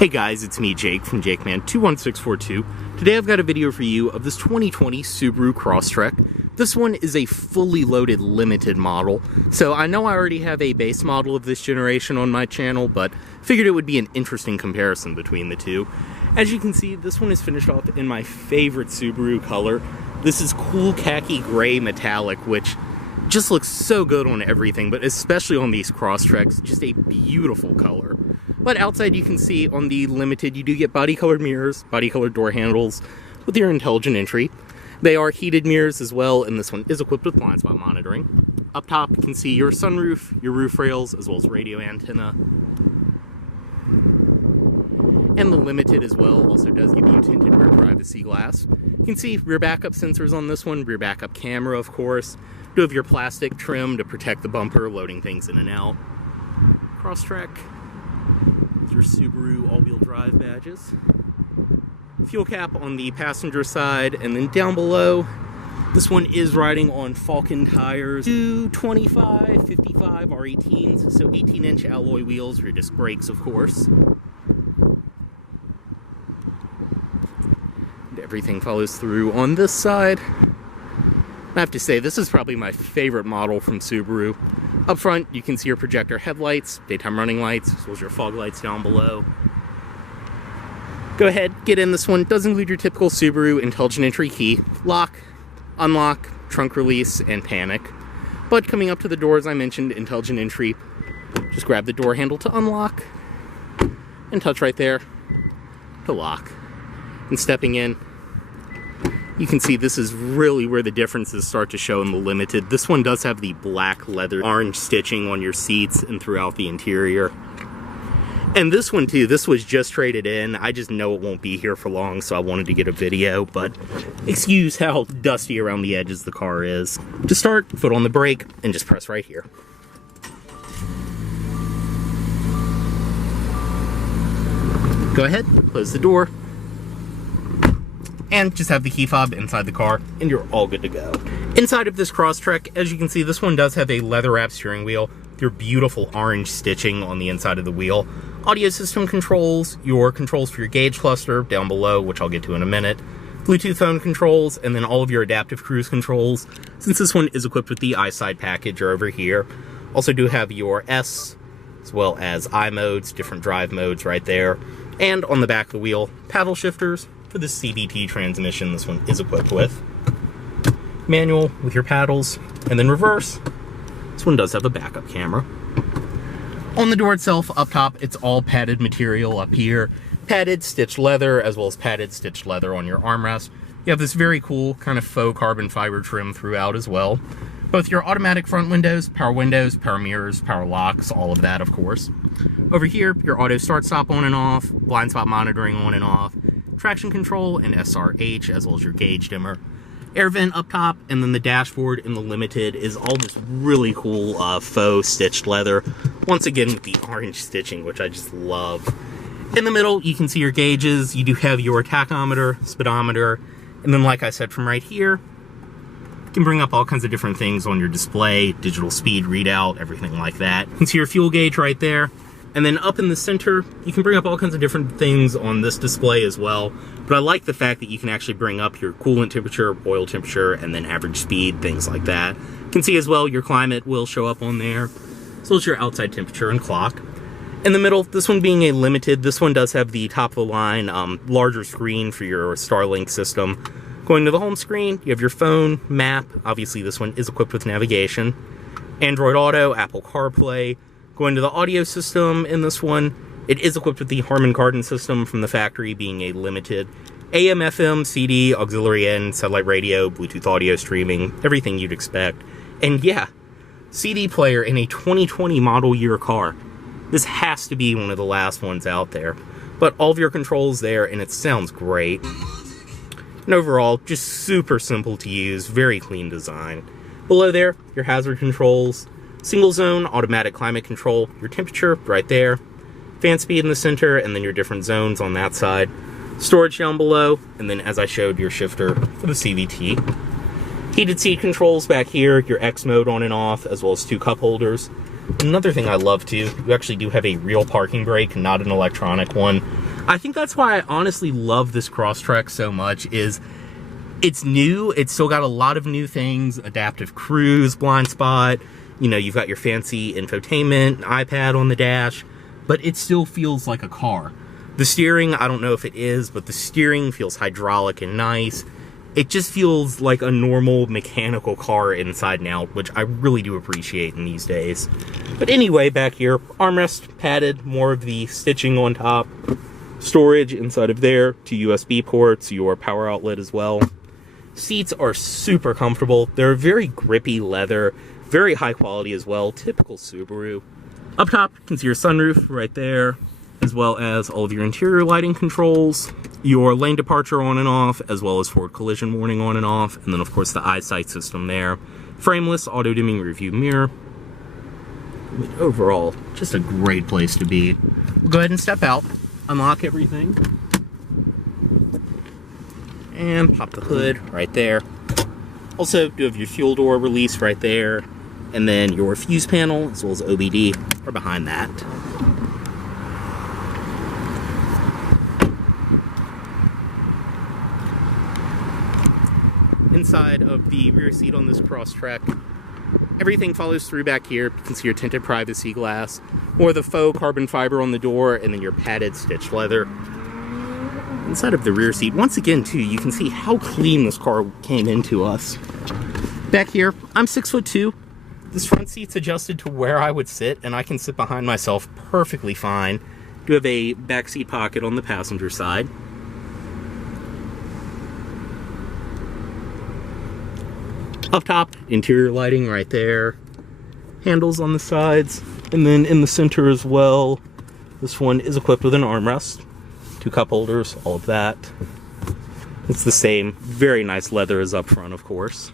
Hey guys, it's me Jake from JakeMan21642. Today I've got a video for you of this 2020 Subaru Crosstrek. This one is a fully loaded limited model, so I know I already have a base model of this generation on my channel, but figured it would be an interesting comparison between the two. As you can see, this one is finished off in my favorite Subaru color. This is cool khaki gray metallic, which just looks so good on everything, but especially on these Crosstreks, just a beautiful color. But outside you can see on the Limited you do get body colored mirrors, body colored door handles with your intelligent entry. They are heated mirrors as well, and this one is equipped with blind spot monitoring. Up top you can see your sunroof, your roof rails, as well as radio antenna. And the Limited as well also does give you tinted rear privacy glass. You can see rear backup sensors on this one, rear backup camera of course. You do have your plastic trim to protect the bumper, loading things in and out. Crosstrek. Your Subaru all-wheel drive badges. Fuel cap on the passenger side, and then down below, this one is riding on Falcon tires, 225, 55 R18s, so 18-inch alloy wheels, rear disc brakes, of course. And everything follows through on this side. I have to say, this is probably my favorite model from Subaru. Up front, you can see your projector headlights, daytime running lights, as well as your fog lights down below. Go ahead, get in this one. Does include your typical Subaru intelligent entry key, lock, unlock, trunk release, and panic. But coming up to the door, as I mentioned, intelligent entry, just grab the door handle to unlock, and touch right there to lock. And stepping in, you can see this is really where the differences start to show in the Limited. This one does have the black leather orange stitching on your seats and throughout the interior. And this one too, this was just traded in. I just know it won't be here for long, so I wanted to get a video, but excuse how dusty around the edges the car is. To start, foot on the brake and just press right here. Go ahead, close the door. And just have the key fob inside the car, and you're all good to go. Inside of this Crosstrek, as you can see, this one does have a leather-wrapped steering wheel, your beautiful orange stitching on the inside of the wheel, audio system controls, your controls for your gauge cluster down below, which I'll get to in a minute, Bluetooth phone controls, and then all of your adaptive cruise controls. Since this one is equipped with the iSide package, are over here. Also do have your S, as well as I modes, different drive modes right there. And on the back of the wheel, paddle shifters. For the CVT transmission, this one is equipped with. Manual with your paddles, and then reverse. This one does have a backup camera. On the door itself, up top, it's all padded material up here. Padded stitched leather, as well as padded stitched leather on your armrest. You have this very cool kind of faux carbon fiber trim throughout as well. Both your automatic front windows, power mirrors, power locks, all of that, of course. Over here, your auto start-stop on and off, blind spot monitoring on and off, traction control and SRH, as well as your gauge dimmer. Air vent up top, and then the dashboard in the Limited is all this really cool faux stitched leather. Once again with the orange stitching, which I just love. In the middle, you can see your gauges. You do have your tachometer, speedometer, and then like I said, from right here, you can bring up all kinds of different things on your display, digital speed readout, everything like that. You can see your fuel gauge right there. And then up in the center, you can bring up all kinds of different things on this display as well. But I like the fact that you can actually bring up your coolant temperature, oil temperature, and then average speed, things like that. You can see as well your climate will show up on there, as well as your outside temperature and clock. In the middle, this one being a Limited, this one does have the top of the line larger screen for your Starlink system. Going to the home screen, you have your phone, map. Obviously this one is equipped with navigation. Android Auto, Apple CarPlay. Going to the audio system in this one, it is equipped with the Harman Kardon system from the factory, being a Limited. AM, FM, CD, auxiliary in, satellite radio, Bluetooth audio streaming, everything you'd expect. And yeah, CD player in a 2020 model year car. This has to be one of the last ones out there. But all of your controls there, and it sounds great. And overall, just super simple to use, very clean design. Below there, your hazard controls. Single zone, automatic climate control, your temperature right there, fan speed in the center, and then your different zones on that side. Storage down below, and then as I showed, your shifter for the CVT. Heated seat controls back here, your X mode on and off, as well as 2 cup holders. Another thing I love too, you actually do have a real parking brake, not an electronic one. I think that's why I honestly love this Crosstrek so much, is it's new, it's still got a lot of new things, adaptive cruise, blind spot, you know, you've got your fancy infotainment, iPad on the dash, but it still feels like a car. The steering, I don't know if it is, but the steering feels hydraulic and nice. It just feels like a normal mechanical car inside and out, which I really do appreciate in these days. But anyway, back here, armrest, padded, more of the stitching on top. Storage inside of there, 2 USB ports, your power outlet as well. Seats are super comfortable. They're very grippy leather, very high quality as well, typical Subaru. Up top, you can see your sunroof right there, as well as all of your interior lighting controls, your lane departure on and off, as well as forward collision warning on and off, and then of course the eyesight system there. Frameless, auto-dimming rearview mirror. I mean, overall, just a great place to be. We'll go ahead and step out, unlock everything, and pop the hood right there. Also, do have your fuel door release right there, and then your fuse panel, as well as OBD, are behind that. Inside of the rear seat on this Crosstrek, everything follows through back here. You can see your tinted privacy glass, more of the faux carbon fiber on the door, and then your padded stitched leather. Inside of the rear seat, once again too, you can see how clean this car came into us. Back here, I'm 6'2". This front seat's adjusted to where I would sit, and I can sit behind myself perfectly fine. Do have a back seat pocket on the passenger side. Up top, interior lighting right there. Handles on the sides. And then in the center as well, this one is equipped with an armrest. 2 cup holders, all of that. It's the same, very nice leather as up front, of course.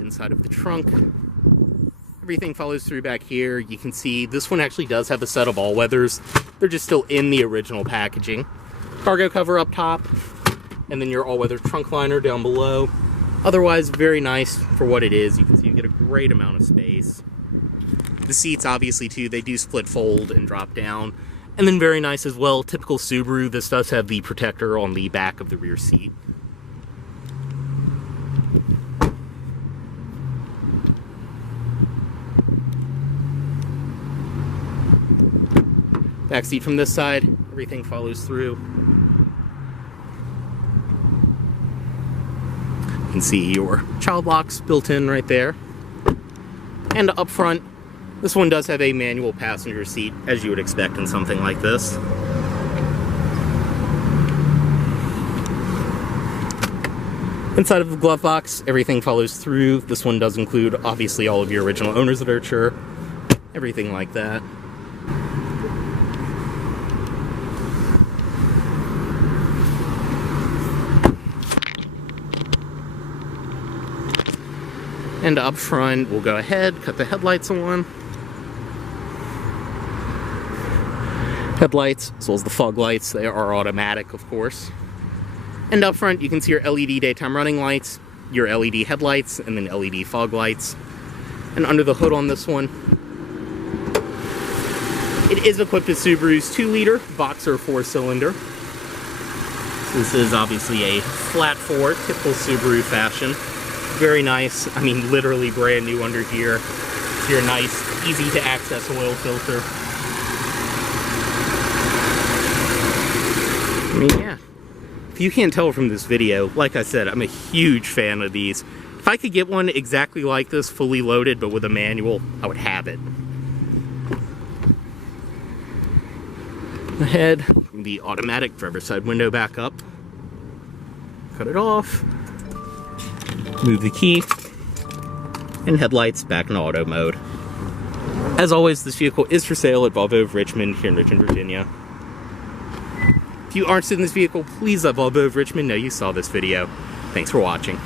Inside of the trunk, everything follows through back here. You can see this one actually does have a set of all-weathers. They're just still in the original packaging. Cargo cover up top, and then your all-weather trunk liner down below. Otherwise, very nice for what it is. You can see you get a great amount of space. The seats, obviously, too, they do split fold and drop down. And then very nice as well, typical Subaru, this does have the protector on the back of the rear seat. Back seat from this side, everything follows through. You can see your child locks built in right there. And up front, this one does have a manual passenger seat, as you would expect in something like this. Inside of the glove box, everything follows through. This one does include, obviously, all of your original owner's literature, everything like that. And up front, we'll go ahead, cut the headlights on. Headlights, as well as the fog lights, they are automatic, of course. And up front, you can see your LED daytime running lights, your LED headlights, and then LED fog lights. And under the hood on this one, it is equipped with Subaru's 2-liter Boxer 4-cylinder. So this is obviously a flat 4, typical Subaru fashion. Very nice. I mean, literally brand new under here. It's your nice, easy to access oil filter. I mean, yeah. If you can't tell from this video, like I said, I'm a huge fan of these. If I could get one exactly like this, fully loaded, but with a manual, I would have it. Ahead, the automatic driver's side window back up. Cut it off. Move the key, and headlights back in auto mode. As always, this vehicle is for sale at Volvo of Richmond here in Richmond, Virginia. If you aren't interested in this vehicle, please let Volvo of Richmond know you saw this video. Thanks for watching.